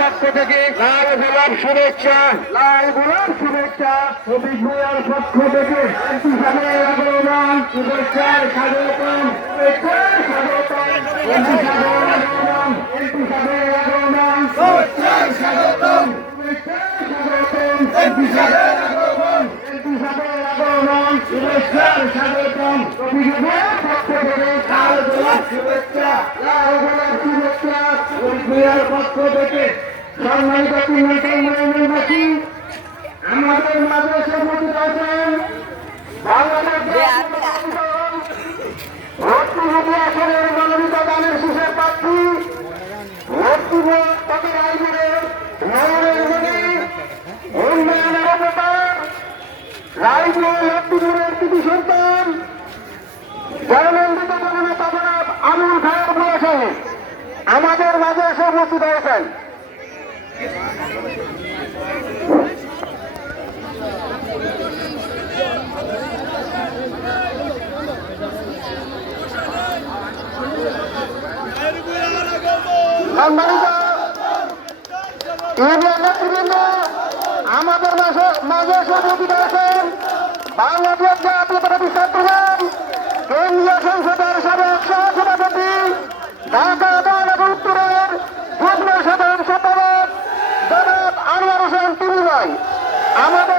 পক্ষ থেকে লাল গোলাপ শুভেচ্ছা, লাল গোলাপ শুভেচ্ছা কবি ভূয়ার পক্ষ থেকে আগমন শুভেচ্ছার স্বাগতম, শুভেচ্ছার স্বাগতম, এমপি সাহেবের আগমন, এমপি সাহেবের আগমন, শুভেচ্ছার স্বাগতম, শুভেচ্ছার স্বাগতম, এমপি সাহেবের আগমন, এমপি সাহেবের আগমন, শুভেচ্ছার স্বাগতম কবি ভূয়ার পক্ষ থেকে লাল গোলাপ শুভেচ্ছা, লাল গোলাপ শুভেচ্ছা কবি ভূয়ার পক্ষ থেকে। সম্মানিত তিনবাসী, আমাদের মাঝে এসে উপস্থিত আছেন বাংলাদেশ ভর্তিভূতি আসনের মনোনীত দানের শীষের প্রার্থী ভর্তিভূত তাদের রায়পুরের নগরের মনে উন্নয়নের নেতা রায়পুর ভর্তিভূতের কৃতি সন্তান জননন্দিত জননেতা জনাব আমির খায়ের বলেছেন আমাদের মাঝে এসে উপস্থিত হয়েছেন। আমাদের মাঝে উপস্থিত আছেন বাংলাদেশ জাতীয়তাবাদী ছাত্রদল কেন্দ্রীয় সংসদের সাবেক সহসভাপতি ঢাকা মহানগর উত্তরের যুগ্ম সাধারণ সম্পাদক জনাব আনোয়ার হোসেন টুলু ভাই। আমাদের